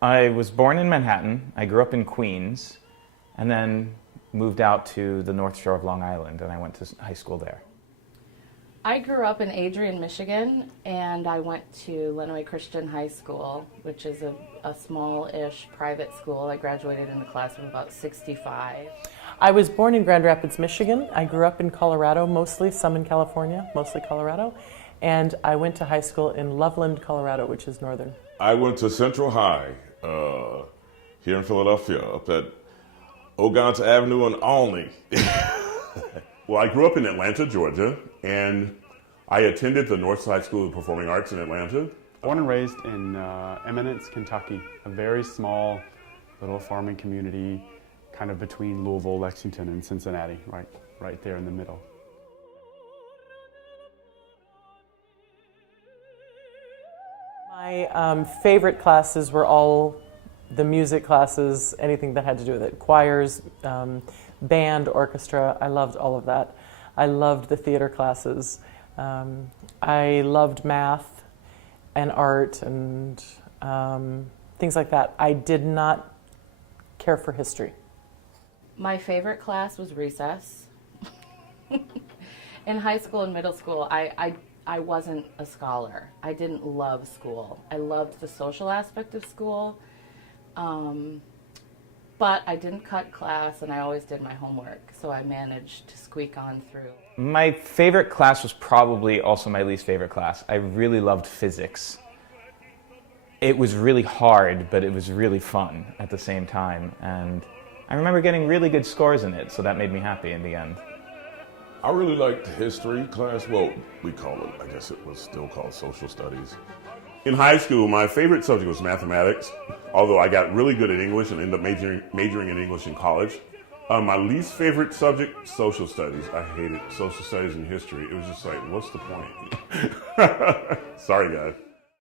I was born in Manhattan. I grew up in Queens, and then moved out to the North Shore of Long Island, and I went to high school there. I grew up in Adrian, Michigan, and I went to Lenawee Christian High School, which is a small-ish private school. I graduated in the class of about 65. I was born in Grand Rapids, Michigan. I grew up in Colorado, mostly, some in California, mostly Colorado. And I went to high school in Loveland, Colorado, which is northern. I went to Central High here in Philadelphia, up at Ogons Avenue in Olney. Well, I grew up in Atlanta, Georgia, and I attended the Northside School of Performing Arts in Atlanta. Born and raised in Eminence, Kentucky, a very small little farming community kind of between Louisville, Lexington, and Cincinnati, right there in the middle. My favorite classes were all the music classes, anything that had to do with it. Choirs, band, orchestra, I loved all of that. I loved the theater classes. I loved math and art and things like that. I did not care for history. My favorite class was recess. In high school and middle school, I wasn't a scholar. I didn't love school. I loved the social aspect of school, but I didn't cut class, and I always did my homework, so I managed to squeak on through. My favorite class was probably also my least favorite class. I really loved physics. It was really hard, but it was really fun at the same time, and I remember getting really good scores in it, so that made me happy in the end. I really liked history class. Well, we call it, I guess it was still called social studies. In high school, my favorite subject was mathematics, although I got really good at English and ended up majoring in English in college. My least favorite subject, social studies. I hated social studies and history. It was just like, what's the point? Sorry, guys.